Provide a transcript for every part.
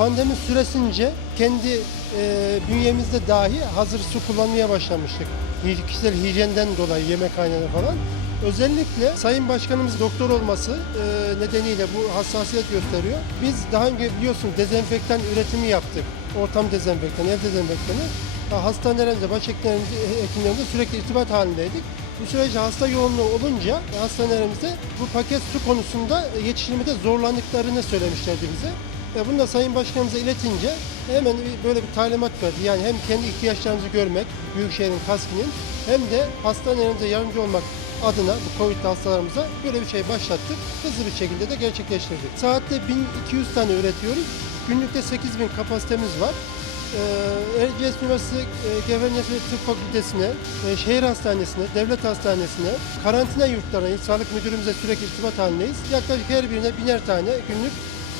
pandemi süresince kendi e, bünyemizde dahi hazır su kullanmaya başlamıştık. Kişisel hijyenden dolayı yemekhanede falan. Özellikle Sayın Başkanımız doktor olması e, nedeniyle bu hassasiyet gösteriyor. Biz daha önce biliyorsunuz dezenfektan üretimi yaptık. Ortam dezenfektanı, ev dezenfektanı. Ha, Hastanelerimizde, başhekimlerimizde, hekimlerimizde sürekli irtibat halindeydik. Bu süreçte hasta yoğunluğu olunca hastanelerimizde bu paket su konusunda yetiştirmede zorlandıklarını söylemişlerdi bize. Ve bunu da Sayın Başkanımıza iletince hemen böyle bir talimat verdi. Yani hem kendi ihtiyaçlarımızı görmek, Büyükşehir'in kaskının hem de hastanelerimize yardımcı olmak adına bu Covid hastalarımıza böyle bir şey başlattık. Hızlı bir şekilde de gerçekleştirdik. Saatte 1200 tane üretiyoruz. Günlükte 8000 kapasitemiz var. Ee, Erciyes Üniversitesi e, Üniversitesi Tıp Fakültesi'ne, e, şehir hastanesine, devlet hastanesine, karantina yurtlarına, sağlık müdürümüze sürekli irtibat halindeyiz. Yaklaşık her birine biner tane günlük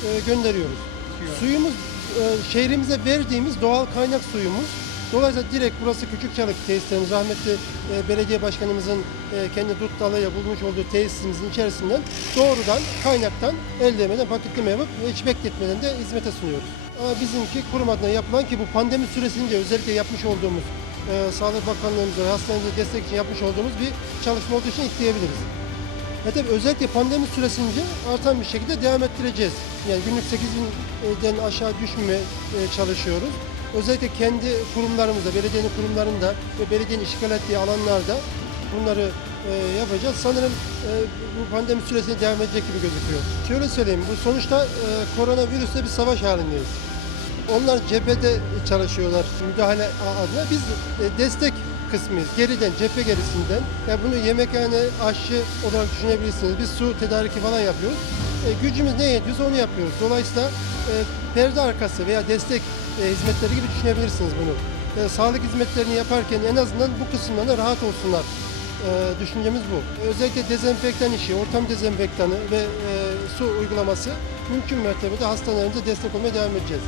e, gönderiyoruz. Suyumuz e, şehrimize verdiğimiz doğal kaynak suyumuz. Dolayısıyla direkt burası Küçükçalık tesislerimiz, rahmetli e, belediye başkanımızın kendi dut dalıyla bulmuş olduğu tesisimizin içerisinden doğrudan kaynaktan elde etmeden paketleme yapıp hiç bekletmeden de hizmete sunuyoruz. Ama bizimki kurum adına yapılan ki bu pandemi süresince özellikle yapmış olduğumuz Sağlık Bakanlığımıza hastanemize destek için yapmış olduğumuz bir çalışma olduğu için ekleyebiliriz. Ve tabii özellikle pandemi süresince artan bir şekilde devam ettireceğiz. Yani günlük 8000'den aşağı düşmemeye e, çalışıyoruz. Özellikle kendi kurumlarımızda, belediyenin kurumlarında ve belediyenin işgal ettiği alanlarda bunları e, yapacağız. Sanırım e, bu pandemi süresinde devam edecek gibi gözüküyor. Şöyle söyleyeyim, bu sonuçta e, koronavirüsle bir savaş halindeyiz. Onlar cephede çalışıyorlar müdahale adına. Biz destek kısmıyız. Geriden, cephe gerisinden. Yani bunu yemekhane, aşçı olarak düşünebilirsiniz. Biz su tedariki falan yapıyoruz. E, gücümüz ne yetiyorsa onu yapıyoruz. Dolayısıyla e, perde arkası veya destek e, hizmetleri gibi düşünebilirsiniz bunu. E, sağlık hizmetlerini yaparken en azından bu kısımlarında rahat olsunlar. E, düşüncemiz bu. Özellikle dezenfektan işi, ortam dezenfektanı ve e, su uygulaması mümkün mertebede hastanelerimize destek olmaya devam edeceğiz.